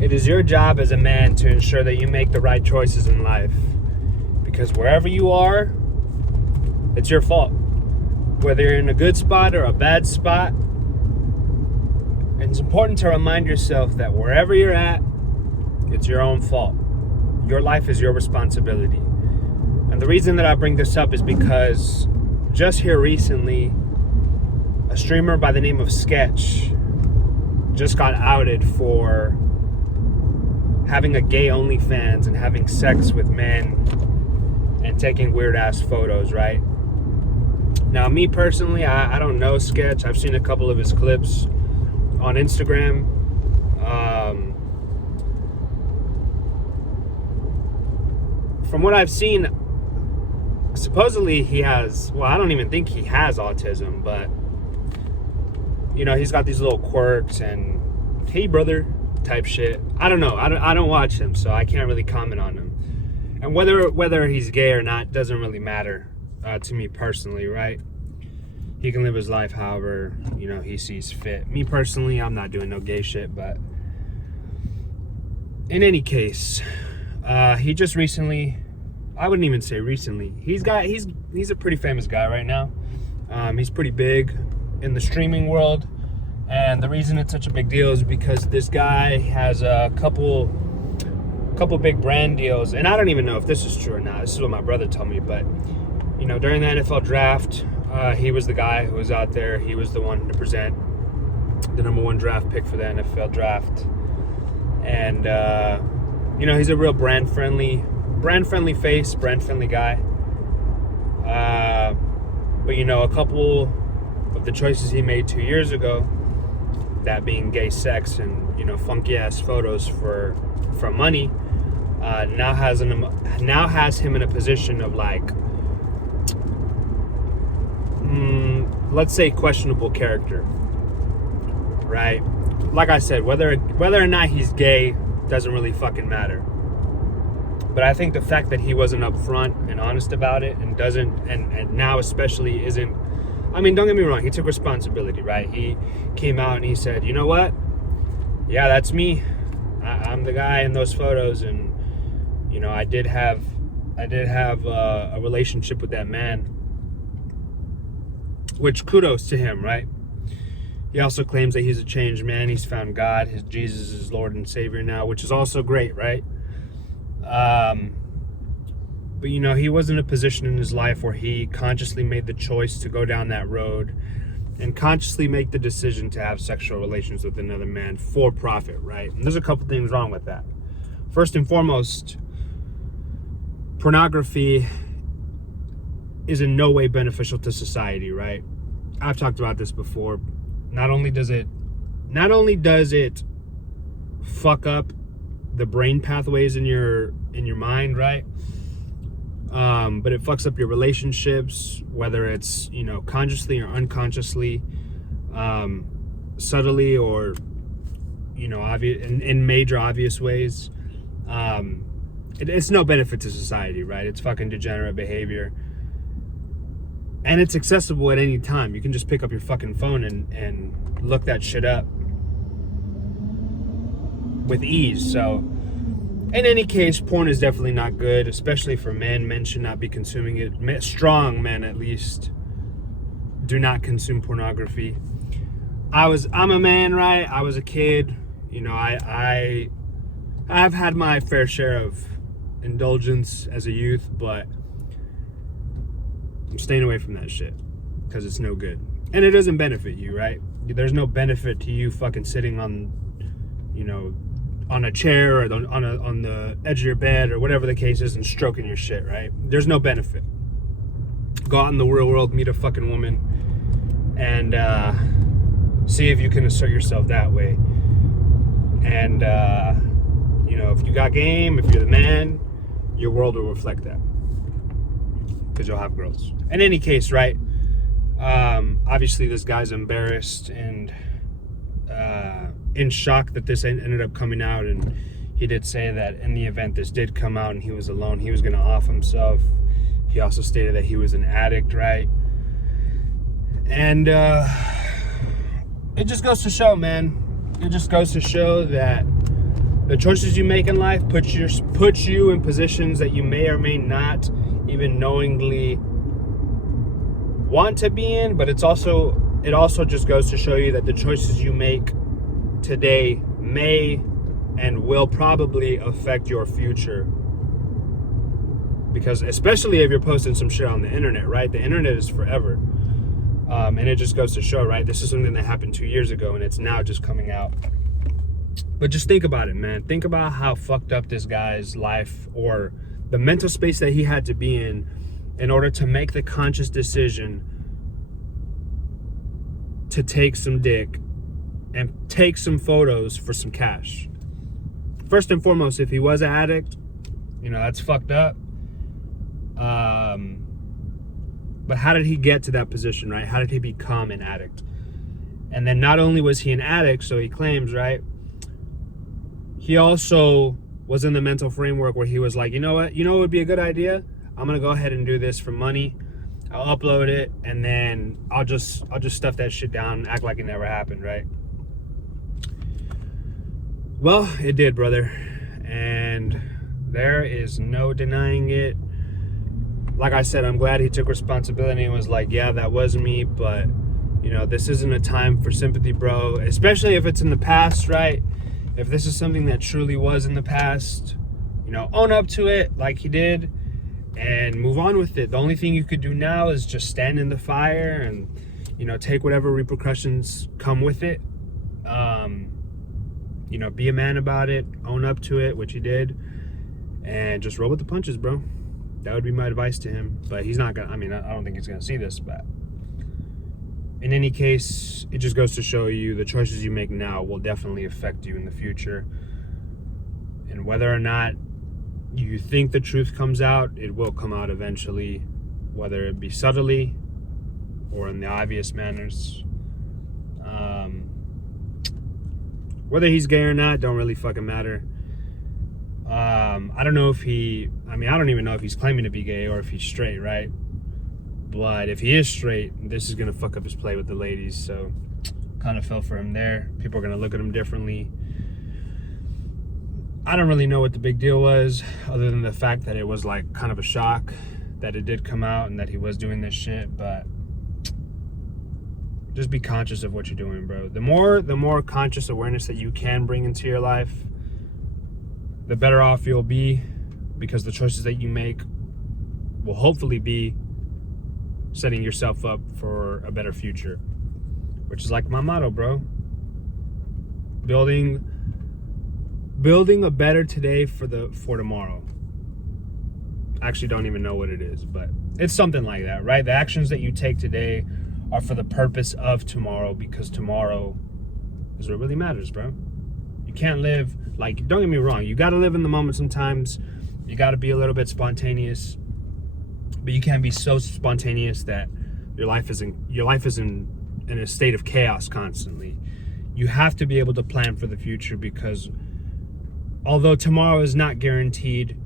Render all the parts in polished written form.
It is your job as a man to ensure that you make the right choices in life. Because wherever you are, it's your fault. Whether you're in a good spot or a bad spot, it's important to remind yourself that wherever you're at, it's your own fault. Your life is your responsibility. And the reason that I bring this up is because just here recently, a streamer by the name of Sketch just got outed for having a gay OnlyFans and having sex with men and taking weird ass photos, right? Now, me personally, I don't know Sketch. I've seen a couple of his clips on Instagram. From what I've seen, supposedly he has, well, I don't even think he has autism, but, you know, he's got these little quirks and, hey, brother, type shit. I don't know. I don't watch him, so I can't really comment on him. And whether he's gay or not doesn't really matter to me personally, right? He can live his life however, you know, he sees fit. Me personally, I'm not doing no gay shit, but in any case, he just recently, I wouldn't even say recently, he's a pretty famous guy right now. He's pretty big in the streaming world, and the reason it's such a big deal is because this guy has a couple big brand deals, and I don't even know if this is true or not. This is what my brother told me, but you know, during the NFL draft, he was the guy who was out there. He was the one to present the number 1 draft pick for the NFL draft, and you know, he's a real brand friendly face, brand friendly guy. But you know, a couple of the choices he made 2 years ago, that being gay sex and, you know, funky ass photos for money, now has him in a position of, like, let's say questionable character, right? Like I said, whether or not he's gay doesn't really fucking matter. But I think the fact that he wasn't upfront and honest about it and now especially isn't, I mean, don't get me wrong, he took responsibility, right? He came out and he said, you know what? Yeah, that's me. I'm the guy in those photos, and you know, I did have a relationship with that man, which kudos to him, right? He also claims that he's a changed man. He's found God. His Jesus is Lord and Savior now, which is also great, right? But you know, he was in a position in his life where he consciously made the choice to go down that road and consciously make the decision to have sexual relations with another man for profit, right? And there's a couple things wrong with that. First and foremost, pornography is in no way beneficial to society, right? I've talked about this before. Not only does it fuck up the brain pathways in your mind, right? But it fucks up your relationships, whether it's, you know, consciously or unconsciously, subtly or, you know, obvious in major obvious ways. It's no benefit to society, right? It's fucking degenerate behavior. And it's accessible at any time. You can just pick up your fucking phone and look that shit up with ease. So in any case, porn is definitely not good, especially for men. Men should not be consuming it. Strong men, at least, do not consume pornography. I'm a man, right? I was a kid. You know, I've had my fair share of indulgence as a youth, but I'm staying away from that shit because it's no good. And it doesn't benefit you, right? There's no benefit to you fucking sitting on, you know, on a chair or on the edge of your bed or whatever the case is and stroking your shit, right? There's no benefit. Go out in the real world, meet a fucking woman, and see if you can assert yourself that way. And, you know, if you got game, if you're the man, your world will reflect that. Because you'll have girls. In any case, right? Obviously, this guy's embarrassed and in shock that this ended up coming out, and he did say that in the event this did come out and he was alone, he was going to off himself. He also stated that he was an addict, right? And it just goes to show, man. It just goes to show that The choices you make in life put you in positions that you may or may not even knowingly want to be in, but it also just goes to show you that the choices you make today may and will probably affect your future. Because especially if you're posting some shit on the internet, right? The internet is forever. And it just goes to show, right? This is something that happened 2 years ago and it's now just coming out. But just think about it, man. Think about how fucked up this guy's life, or the mental space that he had to be in order to make the conscious decision to take some dick and take some photos for some cash. First and foremost, if he was an addict, that's fucked up. But how did he get to that position, right? How did he become an addict? And then not only was he an addict, so he claims, right? He also was in the mental framework where he was like, you know what would be a good idea? I'm gonna go ahead and do this for money. I'll upload it, and then I'll just stuff that shit down and act like it never happened, right? Well, it did, brother. And there is no denying it. Like I said, I'm glad he took responsibility and was like, yeah, that was me, but this isn't a time for sympathy, bro. Especially if it's in the past, right? If this is something that truly was in the past, own up to it like he did and move on with it. The only thing you could do now is just stand in the fire and, take whatever repercussions come with it. Be a man about it, own up to it, which he did, and just roll with the punches, bro. That would be my advice to him. But he's not gonna, I don't think he's gonna see this, but in any case, it just goes to show you the choices you make now will definitely affect you in the future. And whether or not you think the truth comes out, it will come out eventually, whether it be subtly or in the obvious manners. Whether he's gay or not, don't really fucking matter. I don't know if I don't even know if he's claiming to be gay or if he's straight, right? But if he is straight, this is gonna fuck up his play with the ladies, so kind of fell for him there. People are gonna look at him differently. I don't really know what the big deal was, other than the fact that it was like kind of a shock that it did come out and that he was doing this shit. But just be conscious of what you're doing, bro. The more conscious awareness that you can bring into your life, the better off you'll be, because the choices that you make will hopefully be setting yourself up for a better future, which is like my motto, bro. Building a better today for tomorrow. I actually don't even know what it is, but it's something like that, right? The actions that you take today are for the purpose of tomorrow, because tomorrow is what really matters, bro. You can't live, don't get me wrong, you got to live in the moment sometimes. You got to be a little bit spontaneous, but you can't be so spontaneous that your life is in a state of chaos constantly. You have to be able to plan for the future, because although tomorrow is not guaranteed,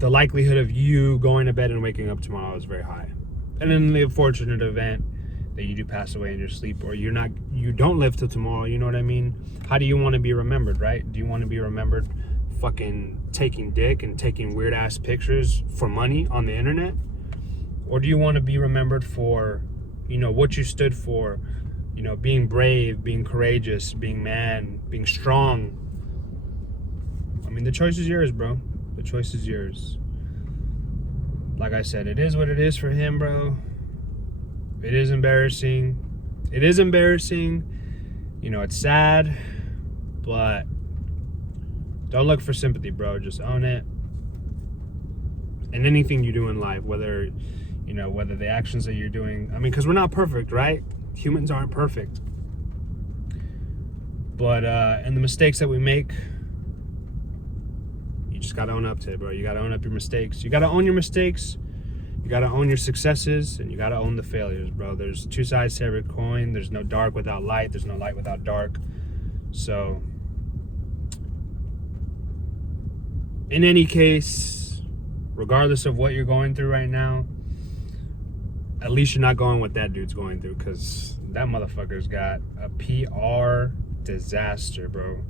the likelihood of you going to bed and waking up tomorrow is very high. And in the unfortunate event that you do pass away in your sleep, or you don't live till tomorrow, you know what I mean? How do you want to be remembered, right? Do you want to be remembered fucking taking dick and taking weird ass pictures for money on the internet? Or do you want to be remembered for, what you stood for, being brave, being courageous, being man, being strong? The choice is yours, bro. The choice is yours. Like I said, it is what it is for him, bro. It is embarrassing. It's sad, but don't look for sympathy, bro. Just own it. And anything you do in life, whether the actions that you're doing, because we're not perfect, right? Humans aren't perfect. But, and the mistakes that we make, you just gotta own up to it, bro. You gotta own up your mistakes. You gotta own your mistakes. You gotta own your successes, and you gotta own the failures, bro. There's two sides to every coin. There's no dark without light. There's no light without dark. So, in any case, regardless of what you're going through right now, at least you're not going what that dude's going through, because that motherfucker's got a PR disaster, bro.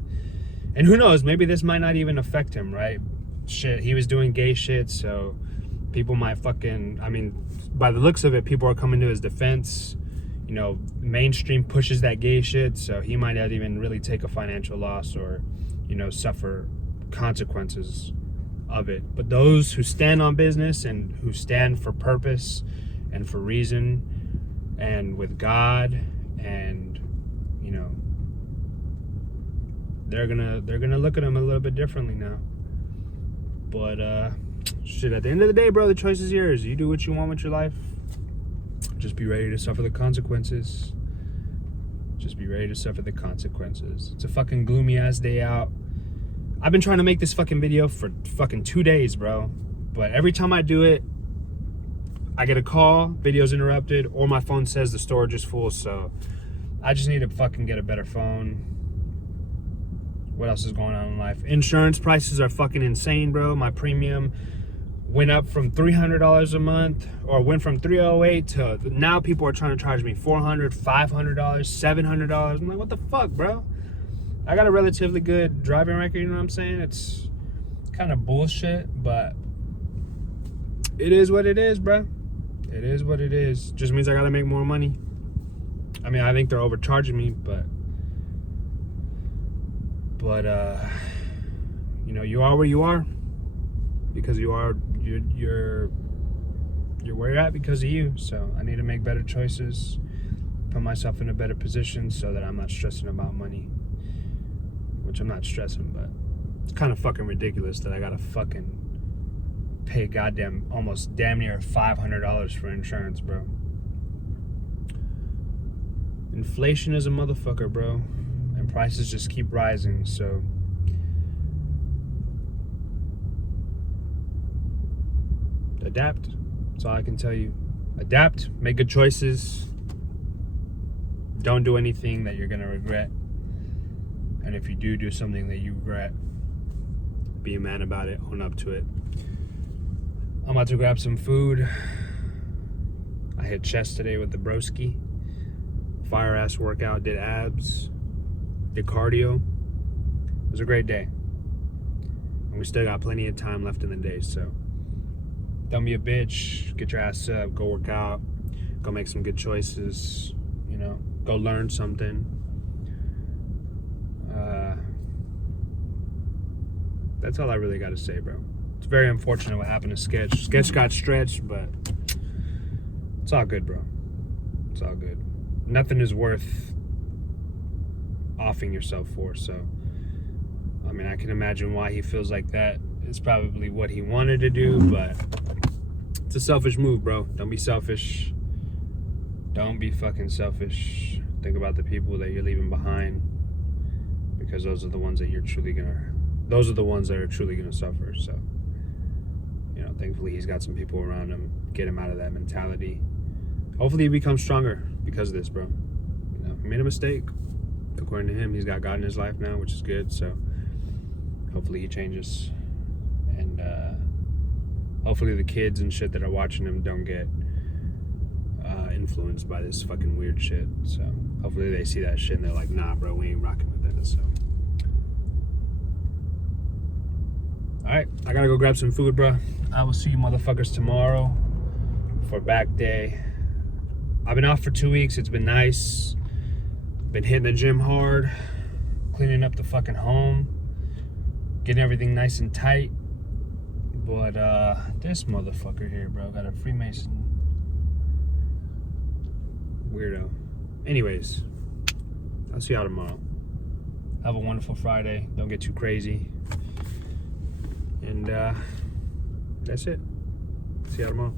And who knows, maybe this might not even affect him, right? Shit, he was doing gay shit, so people might fucking, I mean, by the looks of it, people are coming to his defense. You know, mainstream pushes that gay shit, so he might not even really take a financial loss or, you know, suffer consequences of it. But those who stand on business and who stand for purpose and for reason and with God, and, you know, they're gonna look at him a little bit differently now. But shit, at the end of the day, bro, the choice is yours. You do what you want with your life. Just be ready to suffer the consequences. Just be ready to suffer the consequences. It's a fucking gloomy ass day out. I've been trying to make this fucking video for fucking 2 days, bro. But every time I do it, I get a call, video's interrupted, or my phone says the storage is full. So I just need to fucking get a better phone. What else is going on in life? Insurance prices are fucking insane, bro. My premium went up from $300 a month, or went from $308 to now people are trying to charge me $400, $500, $700. I'm like, what the fuck, bro? I got a relatively good driving record, you know what I'm saying? It's kind of bullshit, but it is what it is, bro. It is what it is. Just means I gotta make more money. I mean, I think they're overcharging me, but you know, you are where you are because you're where you're at because of you. So I need to make better choices, put myself in a better position so that I'm not stressing about money, which I'm not stressing, but it's kind of fucking ridiculous that I gotta fucking pay goddamn almost damn near $500 for insurance, bro. Inflation is a motherfucker, bro, and prices just keep rising. So adapt. That's all I can tell you. Adapt, make good choices. Don't do anything that you're gonna regret. And if you do something that you regret, be a man about it, own up to it. I'm about to grab some food. I hit chest today with the broski. Fire ass workout, did abs, did cardio. It was a great day. And we still got plenty of time left in the day, so don't be a bitch, get your ass up, go work out, go make some good choices, you know, go learn something. That's all I really got to say, bro. It's very unfortunate what happened to Sketch. Sketch got stretched, but it's all good, bro. It's all good. Nothing is worth offing yourself for, so I mean, I can imagine why he feels like that. It's probably what he wanted to do, but it's a selfish move, bro. Don't be selfish. Don't be fucking selfish. Think about the people that you're leaving behind, because those are the ones that are truly gonna suffer. So, you know, thankfully he's got some people around him, get him out of that mentality. Hopefully he becomes stronger because of this, bro. You know, he made a mistake. According to him, he's got God in his life now, which is good. So hopefully he changes. And hopefully the kids and shit that are watching him don't get influenced by this fucking weird shit. So hopefully they see that shit and they're like, nah, bro, we ain't rocking with it. So alright, I gotta go grab some food, bro. I will see you motherfuckers tomorrow for back day. I've been off for 2 weeks. It's been nice. Been hitting the gym hard, cleaning up the fucking home, getting everything nice and tight. But this motherfucker here, bro, got a Freemason weirdo. Anyways, I'll see y'all tomorrow. Have a wonderful Friday. Don't get too crazy. And that's it. See y'all tomorrow.